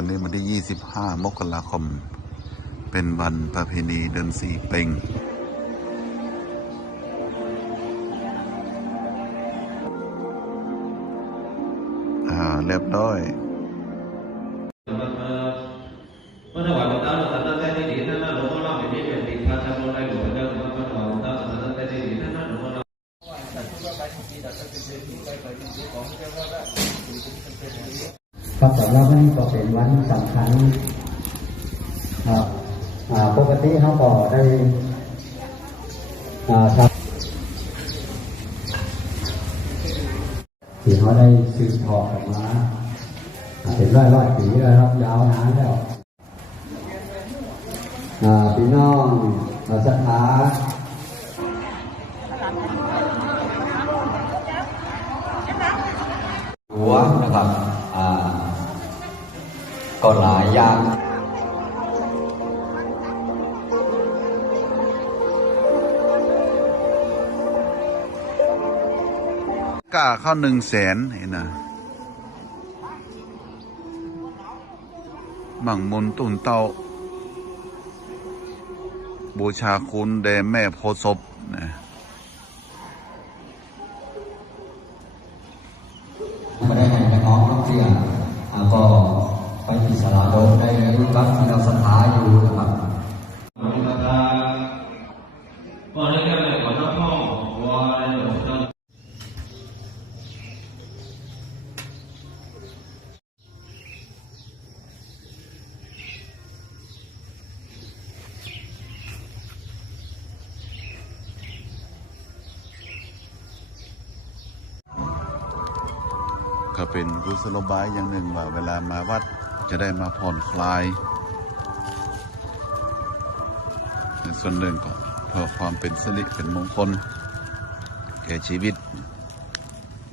วันนี้วันที่ 25 มกราคม เป็นวันประเพณีเดือนสี่เป่งอ่าเรียบร้อย ครับสำหรับนี้ก็เป็นวันสำคัญครับปกติเขาก็ได้ครับที่เขาได้สืบทอดกันมาเป็นร้อยร้อยปีแล้วครับยาวนานแล้วพี่น้องอ่าศรัทธาหัวนะครับ ก็หลายอย่างกล้าเข้าหนึ่งแสนเห็นนะบังมุนตุนเต้าบูชาคุณแด่แม่โพธิ์ศพนะไม่ได้ให้น้องนักเรียนอ่าก็ไปที่สา ราโดมได้รู้รัที่เราศรัทธาอยู่นะครับหลวงตาก่อนให้แก้แม่ก่อนรับพ่อวาอะไรหลวงพ่อเจ้าก็เป็นกุศโลบายอย่างหนึ่งว่าเวลามาวัด จะได้มาผ่อนคลายในส่วนหนึ่งก็เพื่อความเป็นสิริเป็นมงคลแก่ชีวิต